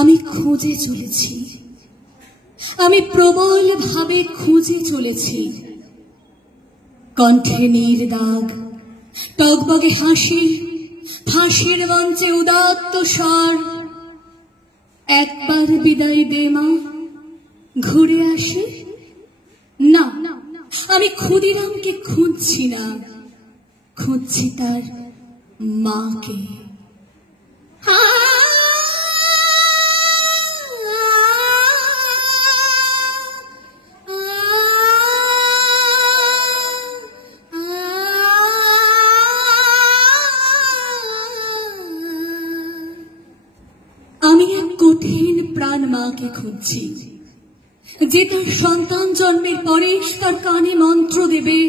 আমি খুঁজে চলেছি, আমি প্রবল ভাবে খুঁজে চলেছি। কণ্ঠে নীর দাগ, টগবগে হাসি, ফাঁসির মঞ্চে উদাত্ত স্বর। একবার বিদায় দে মা, ঘুরে আসে। না, আমি ক্ষুদিরামকে খুঁজছি না, খুঁজছি তার মাকে। আমি এক কঠিন প্রাণ মাকে খুঁজছি, যে তার সন্তান জন্মের পরে তার কানে মন্ত্র দেবে,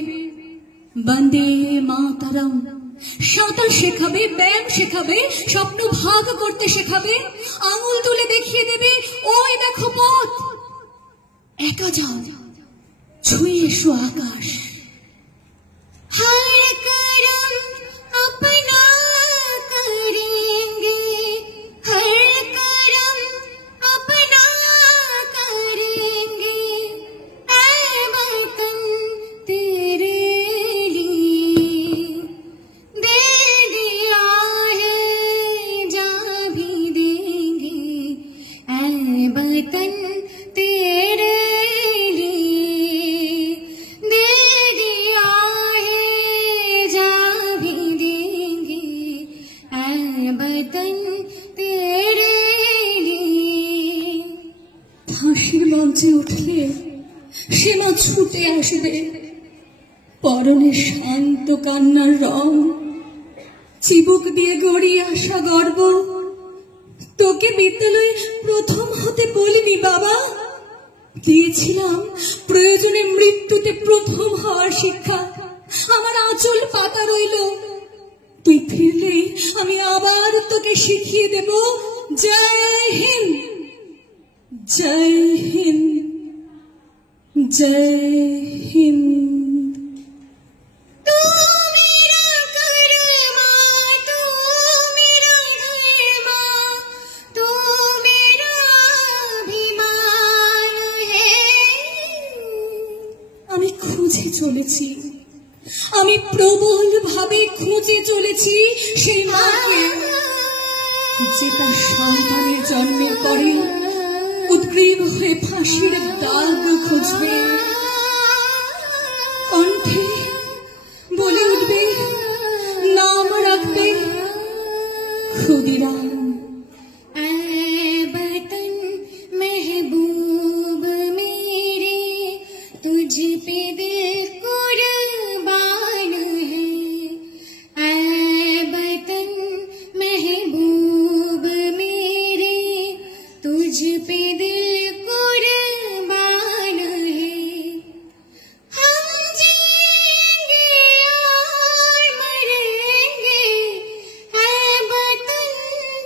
বন্দে মাতরম। সাঁতার শেখাবে, ব্যায়াম শেখাবে, স্বপ্ন ভাগ করতে শেখাবে, আঙুল তুলে দেখিয়ে দেবে, ওই দেখো পথ, একা যাও, ছুঁয়ে এসো আকাশ। हर करम अपना करेंगे, हर करम अपना करेंगे, ऐ वतन तेरे लिए दे दिया है, जा भी देंगे, ऐ वतन तेरे ফাঁসির মঞ্চে উঠলে সে মা ছুটে আসবে, পরনে শান্ত কান্নার রং, চিবুক দিয়ে গড়িয়ে আসা গর্ব। তোকে বিদ্যালয়ে প্রথম হতে বলিনি বাবা, দিয়েছিলাম প্রয়োজনে মৃত্যুতে প্রথম হওয়ার শিক্ষা। আমার আঁচল পাতা রইল, তুই ফিরলে আমি আবার তোকে শিখিয়ে দেব। জয় হিন্দ, জয় হিন্দ, জয় হিন্দ। तू मेरा कर्मा, तू मेरा धर्मा, तू मेरा अभिमान है। আমি খুঁজে চলেছি, আমি প্রবল ভাবে খুঁজে চলেছি সেই মাকে, যে তার সন্তানের জন্মের পরে উদ্গ্রীব হয়ে ফাঁসির দাগ খুঁজবে, কণ্ঠে বলে উঠবে, নাম রাখবে ক্ষুদিরাম। ऐ वतन महबूब मेरे, तुझ पे दिल कुर्बान है। ऐ वतन महबूब मेरे, तुझ पे दिल कुर्बान है। हम जिएंगे और मरेंगे, ऐ वतन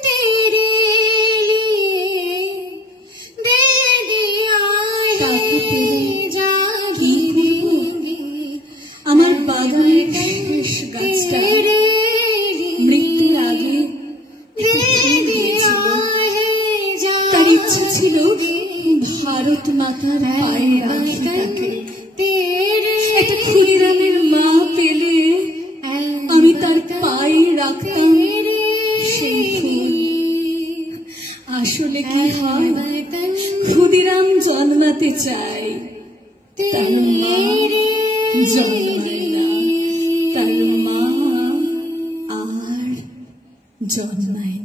तेरे लिए दे दिया है, जा भी देंगे, আমার বাগানের শেষ গাছটা মৃত্যুর আগে दे दिया है, जा তার ইচ্ছা ছিল ভারত মাতার পায়ে রাখি তাকে। तेरे একটা ক্ষুদিরামের মা পেলে আমি তার পায়ে রাখতাম সেই ফুল। আসলে কি হয়, ক্ষুদিরাম জন্মাতে চাই, তার মা জন্মায় না, তার মা আর জন্মায় না।